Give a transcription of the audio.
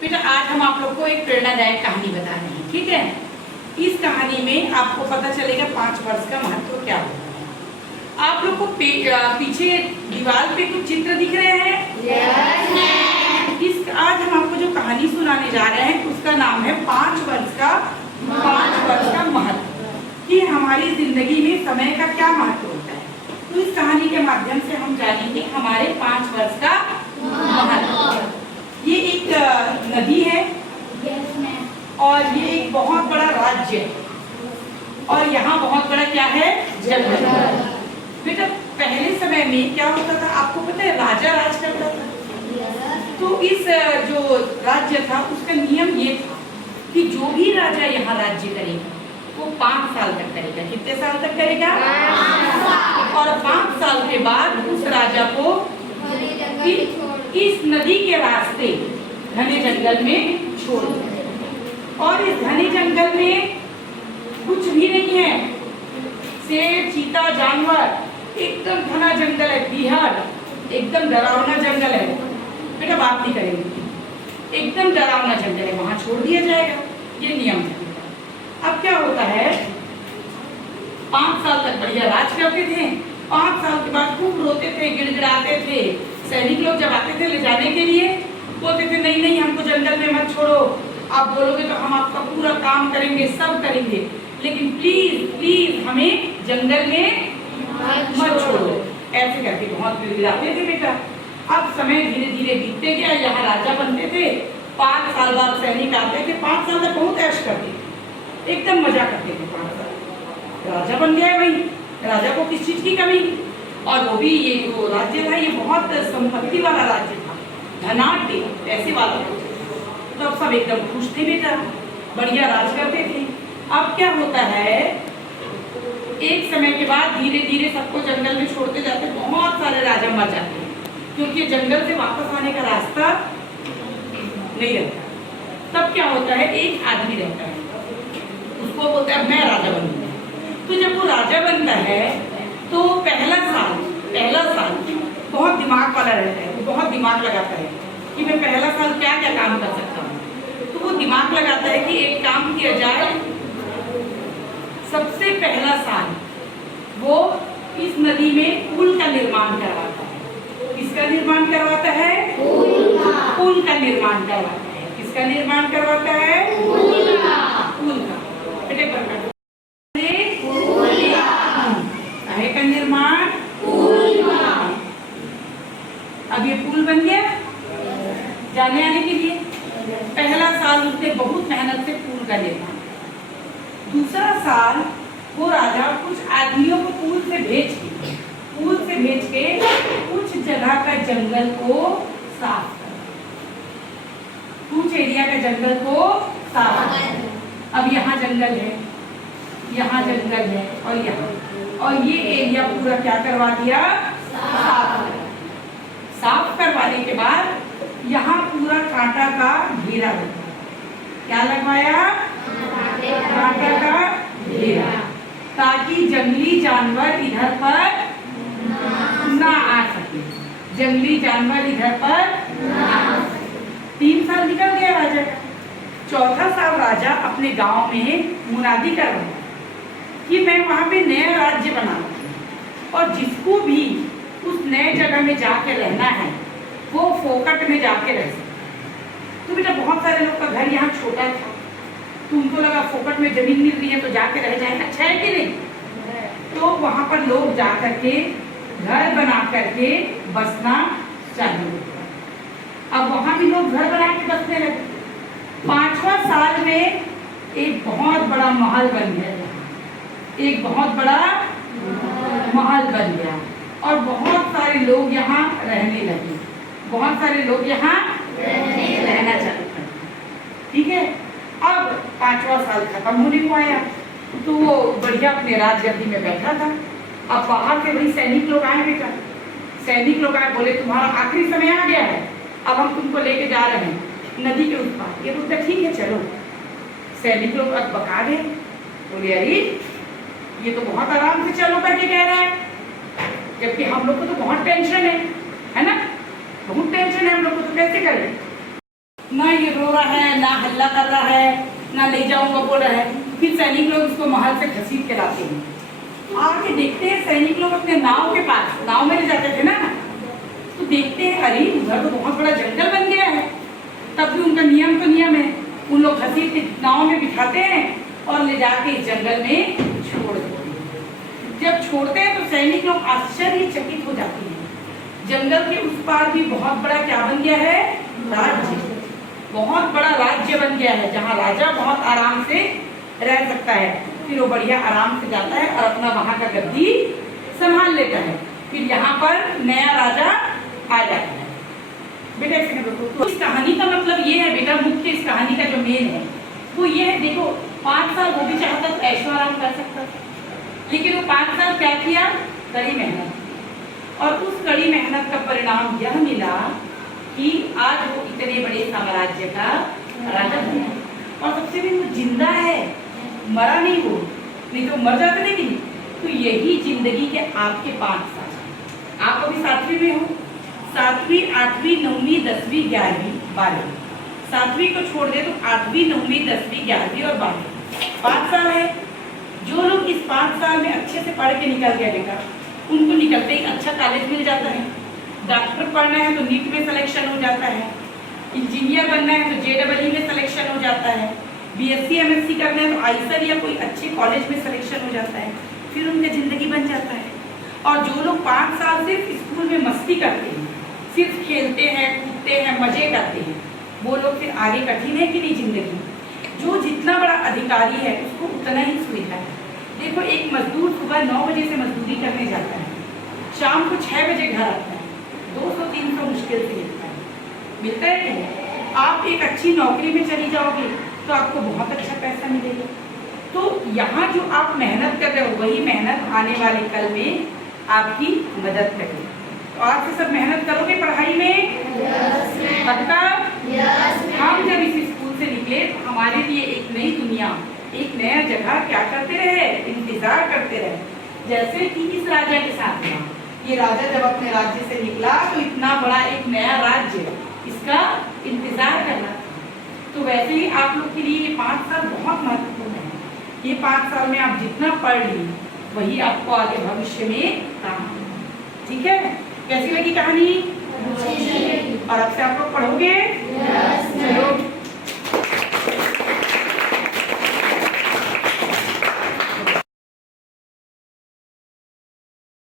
बेटा आज हम आप लोग को एक प्रेरणादायक कहानी बता रहे हैं, ठीक है। इस कहानी में आपको पता चलेगा 5 वर्ष का महत्व क्या होता है। आप लोग को पीछे दीवार पे कुछ चित्र दिख रहे हैं? इस आज हम आपको जो कहानी सुनाने जा रहे हैं उसका नाम है 5 वर्ष का महत्व, कि हमारी जिंदगी में समय का क्या महत्व होता है। तो इस कहानी के माध्यम से हम जानेंगे हमारे 5 वर्ष का महत्व। ये एक नदी है और ये एक बहुत बड़ा राज्य है और यहाँ बहुत बड़ा क्या है, जंगल। बेटा पहले समय में क्या होता था आपको पता है? राजा राज करता था। तो इस जो राज्य था उसका नियम ये था कि जो भी राजा यहाँ राज्य करेगा वो 5 साल तक करेगा। कितने साल तक करेगा? 5 साल। और 5 साल के बाद उस राजा को इस नदी के रास्ते घने जंगल में छोड़ दिया। और इस घने जंगल में कुछ भी नहीं है, शेर चीता जानवर, एकदम घना जंगल है, बिहार एकदम डरावना जंगल है। बेटा बात नहीं करेंगे, एकदम डरावना जंगल है, वहां छोड़ दिया जाएगा, ये नियम है। अब क्या होता है, 5 साल तक बढ़िया राज करते थे। 5 साल के बाद खूब रोते थे, गिड़गिड़ाते थे। सैनिक लोग जब आते थे ले जाने के लिए बोलते थे नहीं नहीं हमको जंगल में मत छोड़ो, आप बोलोगे तो हम आपका पूरा काम करेंगे, सब करेंगे, लेकिन प्लीज प्लीज हमें जंगल में मत छोड़ो। ऐसे करके बहुत गिड़गिड़ाते थे बेटा। अब समय धीरे धीरे बीतते गया, यहाँ राजा बनते थे। 5 साल बाद सैनिक आते थे, 5 साल तक बहुत ऐश करते थे, एकदम मजा करते थे। 5 साल राजा बन गया भाई, राजा को किस चीज की कमी? और वो भी ये जो राज्य था ये बहुत संपत्ति वाला राज्य था, धनाढ्य पैसे वाला। तो अब सब एकदम खुश थे बेटा, बढ़िया राज करते थे। अब क्या होता है, एक समय के बाद धीरे धीरे सबको जंगल में छोड़ते जाते, बहुत सारे राजा मर जाते हैं क्योंकि जंगल से वापस आने का रास्ता नहीं रहता। तब क्या होता है, एक आदमी रहता है, उसको बोलता है मैं राजा बनूंगा। तो जब वो राजा बनता है तो पहला साल बहुत दिमाग वाला रहता है, वो बहुत दिमाग लगाता है कि मैं पहला साल क्या क्या काम कर सकता हूँ। तो वो दिमाग लगाता है कि एक काम किया जाए, सबसे पहला साल वो इस नदी में पुल का निर्माण करवाता है। किसका निर्माण करवाता है? पुल का निर्माण करवाता है। किसका निर्माण करवाता है? पुल का। का निर्माण अब ये पुल बन गया जाने आने के लिए। पहला साल उसने बहुत मेहनत से पुल का निर्माण। दूसरा साल वो राजा कुछ आदमियों को पुल से भेज के कुछ जगह का जंगल को साफ कर, कुछ एरिया का जंगल को साफ कर। अब यहाँ जंगल है, यहाँ जंगल है और ये एरिया पूरा क्या करवा दिया? साफ करवाने के बाद यहाँ पूरा कांटा का घेरा लगवाया। क्या लगवाया? कांटा का घेरा, ताकि जंगली जानवर इधर पर ना आ सके। जंगली जानवर इधर पर ना आ सके। 3 साल निकल गया राजा का। चौथा साल राजा अपने गांव में मुनादी करवाया कि मैं वहां पे नया राज्य बनाऊंगा और जिसको भी उस नए जगह में जाके रहना है वो फोकट में जाके रह सकता। तो बेटा बहुत सारे लोग का घर यहाँ छोटा था, तो उनको लगा फोकट में जमीन मिल रही है तो जाके रह जाए, अच्छा है कि नहीं? तो वहां पर लोग जा करके घर बना करके बसना चाहिए। अब वहां भी लोग घर बना के बसने लगे। 5वां साल में एक बहुत बड़ा महल बन गया, एक बहुत बड़ा महल बन गया और बहुत सारे लोग यहाँ रहने लगे, बहुत सारे लोग यहाँ रहना चाहते थे। ठीक है, अब 5वां साल खत्म होने को आया तो वो बढ़िया अपने राजगद्दी में बैठा था। अब बाहर से वही सैनिक लोग आए बेटा, सैनिक लोग आए, बोले तुम्हारा आखिरी समय आ गया है, अब हम तुमको लेके जा रहे हैं नदी के उस पार। ये बोलता ठीक है चलो। सैनिक लोग अब बका गए, बोले अरे ये तो बहुत आराम से चलो करके कह रहा है, जबकि हम लोग को तो बहुत टेंशन है ना, बहुत टेंशन है हम लोग को, तो कैसे करें? ना ये रो रहा है, ना हल्ला कर रहा है, ना ले जाऊंगा बोल रहा है। फिर सैनिक लोग इसको महल से घसीट के लाते हैं। आके देखते हैं सैनिक लोग अपने नाव के पास, नाव में ले जाते थे ना, तो देखते हैं अरे उधर तो बहुत बड़ा जंगल बन गया है। तब भी उनका नियम तो नियम है, उन लोग घसीट के नाव में बिठाते हैं और ले जाके जंगल में छोड़ देते हैं। जब छोड़ते हैं तो सैनिक लोग आश्चर्यचकित हो जाते हैं। जंगल के उस पार भी बहुत बड़ा क्या बन गया है, राज्य, बहुत बड़ा राज्य बन गया है, जहाँ राजा बहुत आराम से रह सकता है। फिर वो बढ़िया आराम से जाता है और अपना वहां का गद्दी संभाल लेता है। फिर यहाँ पर नया राजा आ जाता है। बेटा एक सेकंड रुको। तो इस कहानी का मतलब ये है बेटा, मुख्य इस कहानी का जो मेन है वो ये है, देखो 5 साल वो भी चाहता तो ऐशो आराम कर सकता था, लेकिन वो 5 साल क्या किया, कड़ी मेहनत, और उस कड़ी मेहनत का परिणाम यह मिला कि आज वो इतने बड़े साम्राज्य का राजा बना। और सबसे भी वो जिंदा है, मरा नहीं वो, नहीं तो मर जाते। लेकिन तो यही जिंदगी के आपके 5 साल, आप अभी 7वीं में हो, 7वीं 8वीं 9वीं 10वीं 11वीं 12वीं, 7वीं को छोड़ दे तो 8वीं 9वीं 10वीं 11वीं और 12वीं 5 साल है। जो लोग इस 5 साल में अच्छे से पढ़ के निकल गए बेटा, उनको निकलते ही अच्छा कॉलेज मिल जाता है। डॉक्टर पढ़ना है तो नीट में सिलेक्शन हो जाता है, इंजीनियर बनना है तो JEE में सिलेक्शन हो जाता है, BSc MSc करना है तो आईसर या कोई अच्छे कॉलेज में सिलेक्शन हो जाता है। फिर उनका जिंदगी बन जाता है। और जो लोग 5 साल सिर्फ स्कूल में मस्ती करते हैं, सिर्फ खेलते हैं, कूदते हैं, मजे करते हैं, वो लोग फिर आगे कठिन है कि नहीं जिंदगी। जो जितना बड़ा अधिकारी है उसको उतना ही सुविधा है। देखो एक मजदूर सुबह 9 बजे से मजदूरी करने जाता है, शाम को 6 बजे घर आता है, 200-300 मुश्किल से मिलता है कि नहीं? आप एक अच्छी नौकरी में चली जाओगे तो आपको बहुत अच्छा पैसा मिलेगा। तो यहाँ जो आप मेहनत कर रहे हो वही मेहनत आने वाले कल में आपकी मदद करेगी। तो आज से सब मेहनत करोगे पढ़ाई में? पक्का? हम जब इस स्कूल से निकले तो हमारे लिए एक नई दुनिया, एक नया जगह क्या करते रहे, इंतजार करते रहे। जैसे कि इस राजा के साथ हुआ, ये राजा जब अपने राज्य से निकला तो इतना बड़ा एक नया राज्य, इसका इंतजार करना। तो वैसे ही आप लोग के लिए ये 5 साल बहुत महत्वपूर्ण है। ये 5 साल में आप जितना पढ़ ली वही आपको आगे भविष्य में काम आएगा। ठीक है? कैसी लगी कहानी? और अब से आप लोग पढ़ोगे? चलो